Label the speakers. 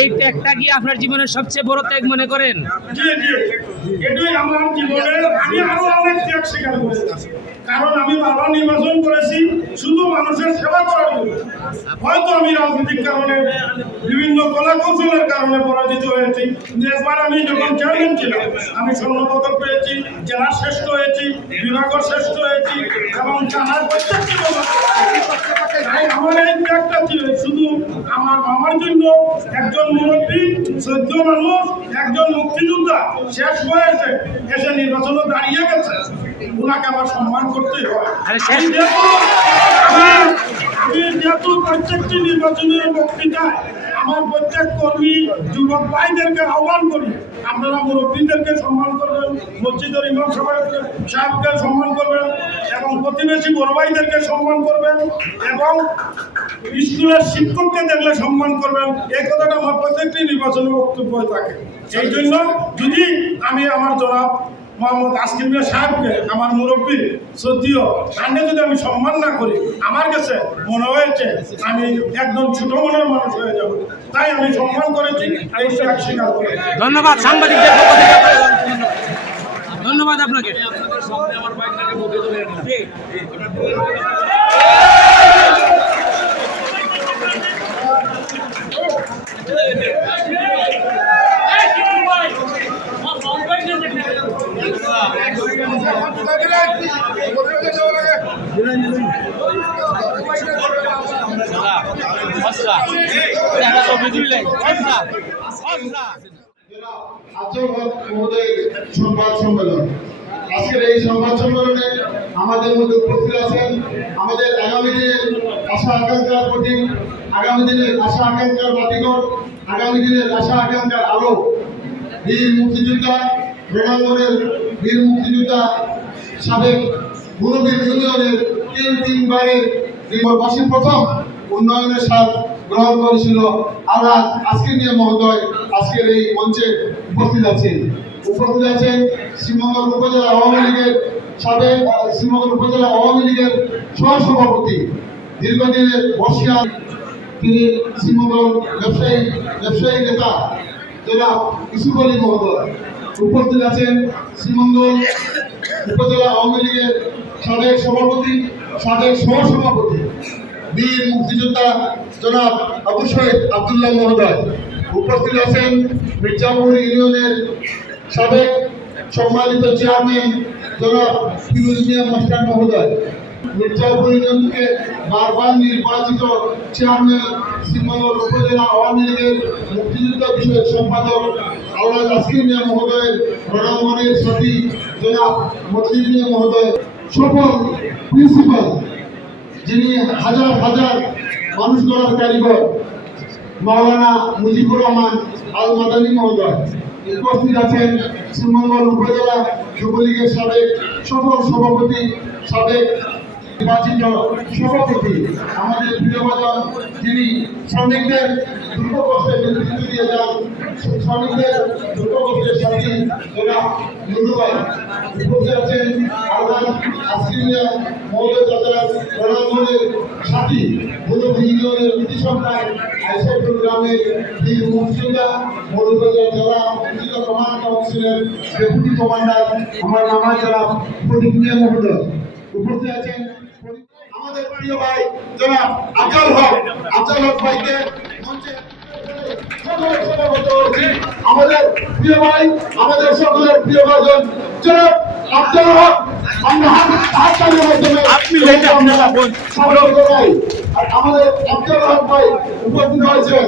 Speaker 1: এই ত্যাগটা কি আপনার জীবনের সবচেয়ে বড় ত্যাগ মনে করেন?
Speaker 2: এটাই আমার জীবনের, আমি আরও অনেক ত্যাগ স্বীকার করেছি। কারণ আমি বাবা নির্বাচন করেছি শুধু মানুষের সেবা করার জন্য। হয়তো আমি রাজনৈতিক কারণে, বিভিন্ন কলা কৌশলের কারণে পরাজিত হয়েছি। একবার আমি যখন চেয়ারম্যান ছিলাম, আমি স্বর্ণপদক পেয়েছি জেলা শ্রেষ্ঠ হয়েছি, বিভাগের শ্রেষ্ঠ হয়েছি, এবং থানার প্রত্যেকটি শুধু আমার মামার জন্য একজন মুরব্বী সদ্য মানুষ একজন মুক্তিযোদ্ধা শেষ বয়সে এসে নির্বাচনে দাঁড়িয়ে গেছে। ওনাকে আমার সম্মান করতে হয় আমি যেহেতু প্রত্যেকটি নির্বাচনের বক্তৃতায় আমার প্রত্যেক কর্মী, যুবক ভাইদেরকে আহ্বান করি, আপনারা মুরব্বীদেরকে সম্মান করবেন, মসজিদের ইমাম সাহেব সাহেবকে সম্মান করবেন এবং প্রতিবেশী বড় ভাইদেরকে সম্মান করবেন এবং স্কুলের শিক্ষককে দেখলে সম্মান করবেন। এই কথাটা আমার প্রত্যেকটি নির্বাচনী বক্তব্য থাকে। সেই জন্য যদি আমি আমার জনাব মোহাম্মদ আসকির মিয়া সাহেবকে আমার মুরব্বী শ্রদ্ধীয় তাকে যদি আমি সম্মান না করি আমার কাছে মনে হয়েছে আমি একদম ছোট মনের মানুষ হয়ে যাব। তাই আমি সম্মান করেছি এই ত্যাগ স্বীকার করেছি।
Speaker 1: ধন্যবাদ সাংবাদিকদের ধন্যবাদ আপনাকে। জি,
Speaker 3: সংবাদ সম্মেলন আজকের এই সংবাদ সম্মেলনে আমাদের মধ্যে উপস্থিত আছেন আমাদের আগামী দিনের আশা আকাঙ্ক্ষার প্রতি আগামী দিনের আশা আকাঙ্ক্ষার বাতিঘর আগামী দিনের আশা আকাঙ্ক্ষার আলো, বীর মুক্তিযোদ্ধা রণাঙ্গনের বীর মুক্তিযোদ্ধা সাবেক মুরব্বীর ইউনিয়নের তিন তিনবারের নির্বাচী প্রথম উন্নয়নের স্বাদ গ্রহণ করেছিল। আমরা আজকে নিয়ে মহোদয় আজকের এই মঞ্চে উপস্থিত আছেন। উপস্থিত আছেন শ্রীমঙ্গল উপজেলা আওয়ামী লীগের সাবেক শ্রীমঙ্গল উপজেলা আওয়ামী লীগের সহসভাপতি, দীর্ঘদিনের বর্ষিয়ান তিনি শ্রীমঙ্গল ব্যবসায়ী ব্যবসায়ী নেতা, জনাব ইসুফ আলী মহোদয়। উপস্থিত আছেন শ্রীমঙ্গল উপজেলা আওয়ামী লীগের সাবেক সভাপতি, সাবেক সহসভাপতি, বীর মুক্তিযোদ্ধা জনাব আবু শহীদ আবদুল্লাহ মহোদয় উপস্থিত আছেন মির্জাপুর ইউনিয়নের সাবেক সম্মানিত চেয়ারম্যান জনাব ফিরুজ মিয়া মাস্টার মহোদয়। ইউনিয়ন বারবার নির্বাচিত চেয়ারম্যান শ্রীমঙ্গল উপজেলা আওয়ামী লীগের মুক্তিযুদ্ধ বিষয়ক সম্পাদক আওলাদ আসকির মিয়া মহোদয়ের রণাঙ্গনের সাথী জনাব মসজিদ মিয়া মহোদয় সফল প্রিন্সিপাল, যিনি হাজার হাজার মানুষ গড়ার কারিগর, মাওলানা মুজিবুর রহমান আল মাদানী মহোদয়। উপস্থিত আছেন শ্রীমঙ্গল উপজেলা যুবলীগের সাবেক সফল সভাপতি, সাবেক নির্বাচিত সভাপতি, আমাদের প্রিয়ভাজন যিনি শ্রমিকদের দুঃখ কষ্টের নেতৃত্ব দিয়ে যান শ্রমিকদের দুঃখ কষ্টের সাথে জনাব নুরুভাই উপস্থিত আছেন আলহাজ আসিলিয়া মৌলের চাচার সাথী মূলত ইউনিয়নের নীতি সন্তান জেলা কমান্ড কাউন্সিলের ডেপুটি কমান্ডার, আমার নামা জনাব প্রদীপ উপস্থিত আছেন আমাদের প্রিয় ভাই জনাব আফজাল হক। আফজাল হক ভাইকে মঞ্চে আমাদের প্রিয় ভাই আমাদের সকলের প্রিয় ভাজন জনাব আফজাল হক। আমরা হাত- হাততালির মাধ্যমে
Speaker 1: আপনি লেখা আপনারা বল।
Speaker 3: স্বাগত আর আমাদের আফজাল হক ভাই উপস্থিত হয়েছেন।